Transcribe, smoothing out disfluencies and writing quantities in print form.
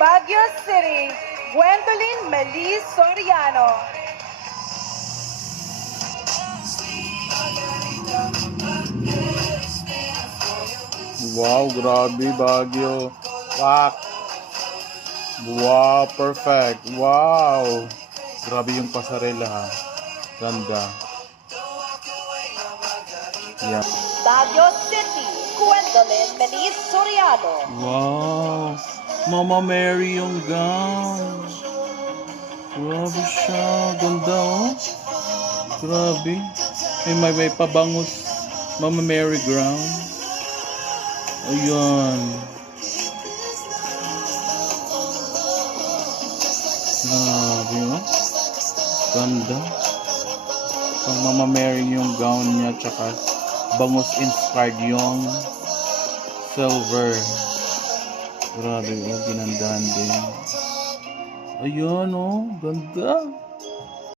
Baguio City, Gwendolyn Melis Soriano. Wow, grabe, Baguio. Wak. Wow, perfect. Wow. Grabe yung pasarela, ha. Ganda. Yeah. Baguio City, Gwendolyn Melis Soriano. Wow. Mama Mary yung gown. Grabe siya. Ganda, oh. Grabe. May pabangus. Mama Mary gown. Ayan. Grabe, oh. Ganda. Pang Mama Mary yung gown niya, tsaka bangus inspired yung silver. Grabe, oh. Ginandaan din. Ayan, oh. Ganda.